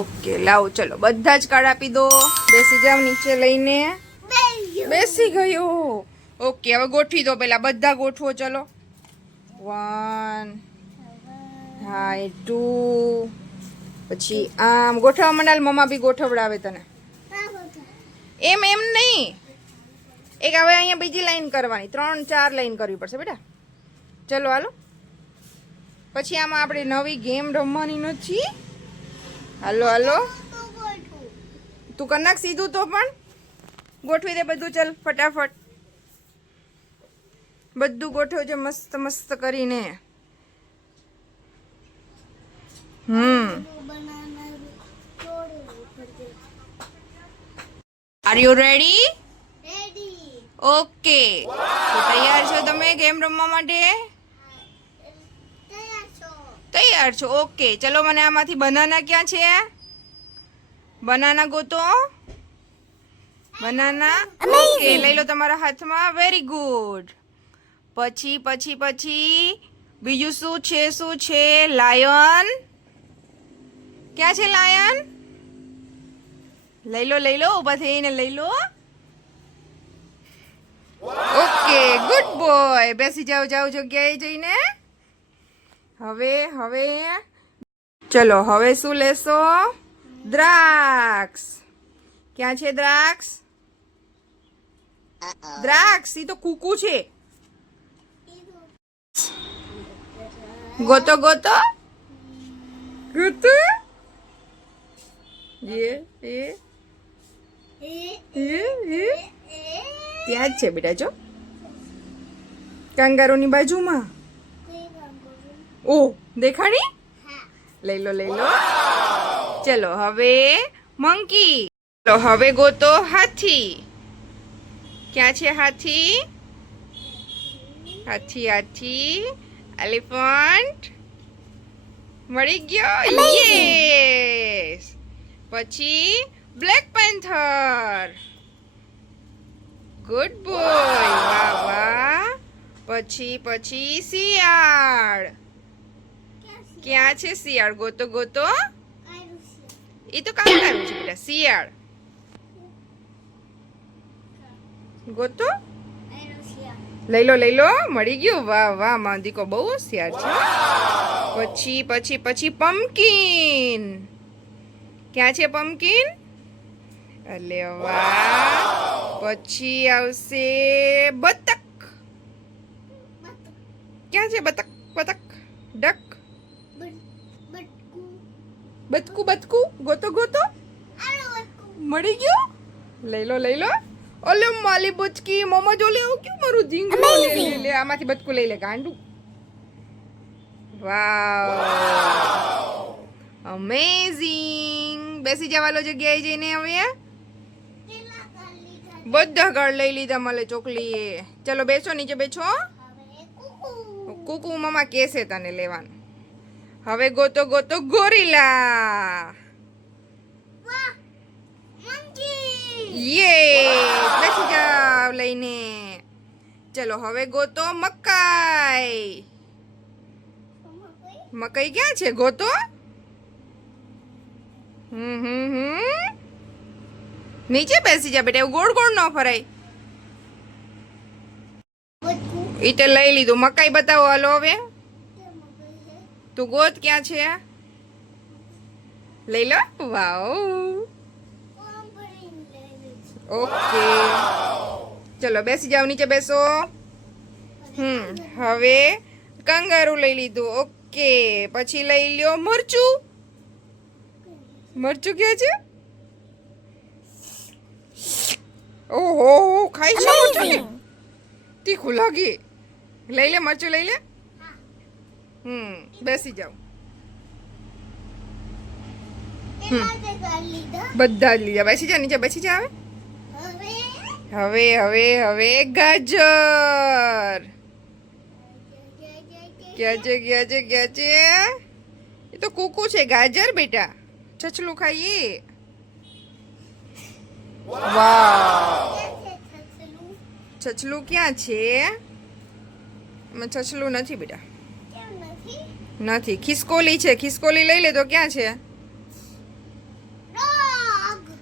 Okay લાવો ચલો બધા જ કાર્ડ આપી દો. બેસી જાવ નીચે લઈને. બેસી ગયો. ઓકે હવે ગોઠવી દો. પેલા બધા ગોઠવો. ચલો 1 હા 2 પછી આમ ગોઠવવા માંડાલ. મમ્મા બી ગોઠવડાવે તને. એમ એમ નહીં. એક હવે અહીંયા બીજી લાઈન કરવાની. 3 4 લાઈન કરવી પડશે બેટા. ચલો હાલો. પછી આમાં આપણે નવી ગેમ રમવાની નથી. હાલો હાલો તું કર નાખ સીધું. તો પણ ગોઠવી દે બધું. ચાલ ફટાફટ બધું ગોઠવજો મસ્ત મસ્ત કરીને. Are you ready? ઓકે તો તૈયાર છો તમે ગેમ રમવા માટે? તૈયાર છો? ઓકે ચલો મને આમાંથી બનાના ક્યાં છે? બનાના ગોતો. બનાના ઓકે લઈ લો તમારા હાથમાં. Very good. પછી પછી પછી બીજું શું છે? શું છે? લાયન. ક્યાં છે લાયન? લઈ લો ઊભા થઈને લઈ લો. Okay good boy. બેસી જાઓ જગ્યાએ જઈને. હવે ચલો હવે શું લેશો? દ્રાક્ષ. ક્યાં છે દ્રાક્ષ? દ્રાક્ષ ઈ તો કુકુ છે. ગોતો ગોતો ગોતો. ત્યાં જ છે બેટા. જો કાંગારૂની બાજુમાં. ઓ દેખાણી? લઈ લો ચલો હવે મંકી. તો હવે ગોતો હાથી. ક્યાં છે હાથી? હાથી એલિફન્ટ. મળી ગયો. યસ. પછી બ્લેક પેન્થર. Good boy. વાહ. પછી શિયાળ. ક્યાં છે શિયાળ? ગોતો. એ તો કાંગારૂ છે બેટા. શિયાળ ગોતો. લઈ લો મળી ગયું. વાહ માંદીકો બહુ હોશિયાર છે. પછી પમ્પકિન. ક્યાં છે પમ્પકિન? અલે વાહ. પછી આવશે બતક. ક્યાં છે બતક? ડક. બતકું ગોતો. મળી ગયું. લઈ લો. ઓલે માલી બચકી મોમો જો લે. ક્યું મારું ઝીંગું લે. આમાંથી બતકું લઈ લે ગાંડું. વાવ અમેઝિંગ. બેસી જવાલો જગ્યાએ જઈને. હવે બધા ઘર લઈ લીધા મળે ચોકલી. ચલો બેસો નીચે બેસો. કુકુ મમ્મા કેસે તને લેવાનું. હવે ગોતો ગોરિલા. બેસી જાવ લઈને. ચલો હવે ગોતો મકાઈ. મકાઈ ક્યાં છે? ગોતો. નીચે બેસી જા બેટા. એવું ગોળ ન ફરાય. એ તો લઈ લીધું. મકાઈ બતાવો. હાલો હવે તું ગોત. ક્યાં છે? લઈ લો. વાવ. ઓકે ચલો બેસી જાવ. નીચે બેસો. હવે કાંગારૂ લઈ લીધું. ઓકે પછી લઈ લ્યો મરચું. ક્યાં છે? ઓહો ખાઈ શકો છો ને? તીખું લાગે. લઈ લે મરચું લઈ લે. બેસી જાવ. બધા જ લીધા. બેસી જા નીચે. બેસી જા. હવે ગાજર. ક્યાં છે? એ તો કુકુ છે. ગાજર બેટા. છછલું ખાઈએ. વાવ. છછલું ક્યાં છે? છછલું નથી બેટા. નથી. ખિસકોલી છે. ખિસકોલી લઈ લે. તો ક્યાં છે?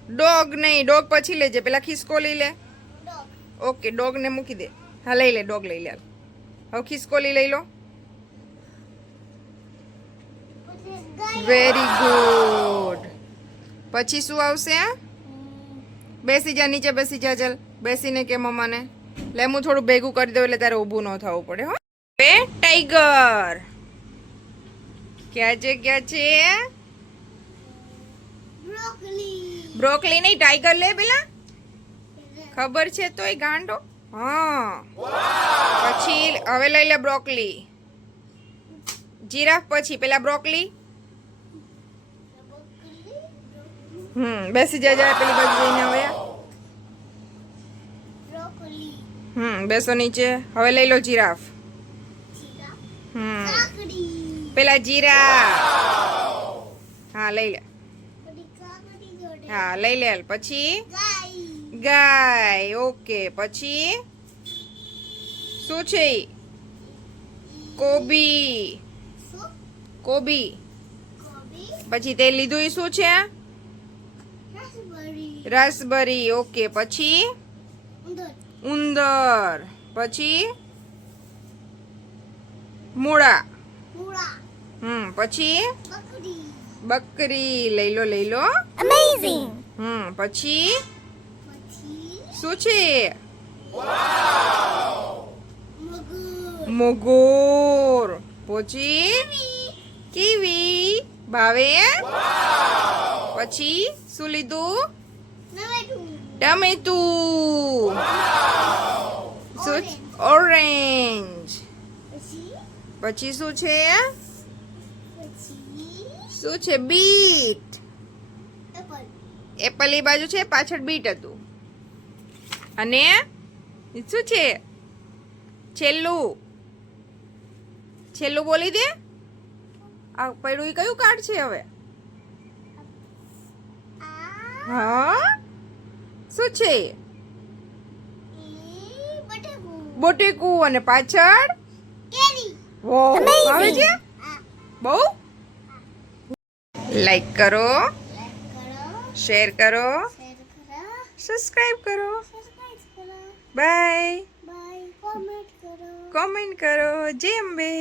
ડોગ નહીં, ડોગ પછી લેજે, પેલા ખિસકોલી લે. ઓકે, ડોગ ને મૂકી દે. હા લઈ લે, ડોગ લઈ લે હાલ. હવે ખિસકોલી લઈ લો. Very good. પછી શું આવશે? બેસી જા નીચે, બેસી જા. ચાલ બેસીને કે મમ્માને લે, હું થોડું ભેગું કરી દઉં એટલે તારે ઊભું ન થવું પડે. હો બે ટાઈગર ક્યાં છે? ક્યાં છે? બ્રોકલી નહીં, ટાઈગર લે પેલા. ખબર છે તોય ગાંડો. હા પછી હવે લઈ લે બ્રોકલી. જીરાફ પછી પેલા બ્રોકલી. બેસી જા પેલી બાજુ જઈને. હવે બેસો નીચે. હવે લઈ લો જીરાફ. પેલા જીરાફ. હા લઈ લે. હા લઈ લે. પછી ગાય. ઓકે પછી શું છે? કોબી. કોબી. પછી તે લીધું એ શું છે? રસબરી. ઓકે પછી ઉંદર. પછી મૂળા. પછી બકરી. લઈ લો લઈ લો. અમેઝિંગ. પછી શું છે? મોગોર. પછી કીવી. ભાવે. પછી શું લીધું? ટમેટું. ઓરેન્જ. પછી શું છે? શું છે? બીટ. એપલ એ બાજુ છે, પાછળ બીટ હતું. અને શું છે? છેલ્લું. છેલ્લું બોલી દે. આ પડ્યું એ કયું કાર્ડ છે હવે? હા શું છે? બોટેકુ. અને પાછળ આવે છે. બહુ. લાઈક કરો, શેર કરો, સબસ્ક્રાઇબ કરો. બાય. કોમેન્ટ કરો. જય અંબે.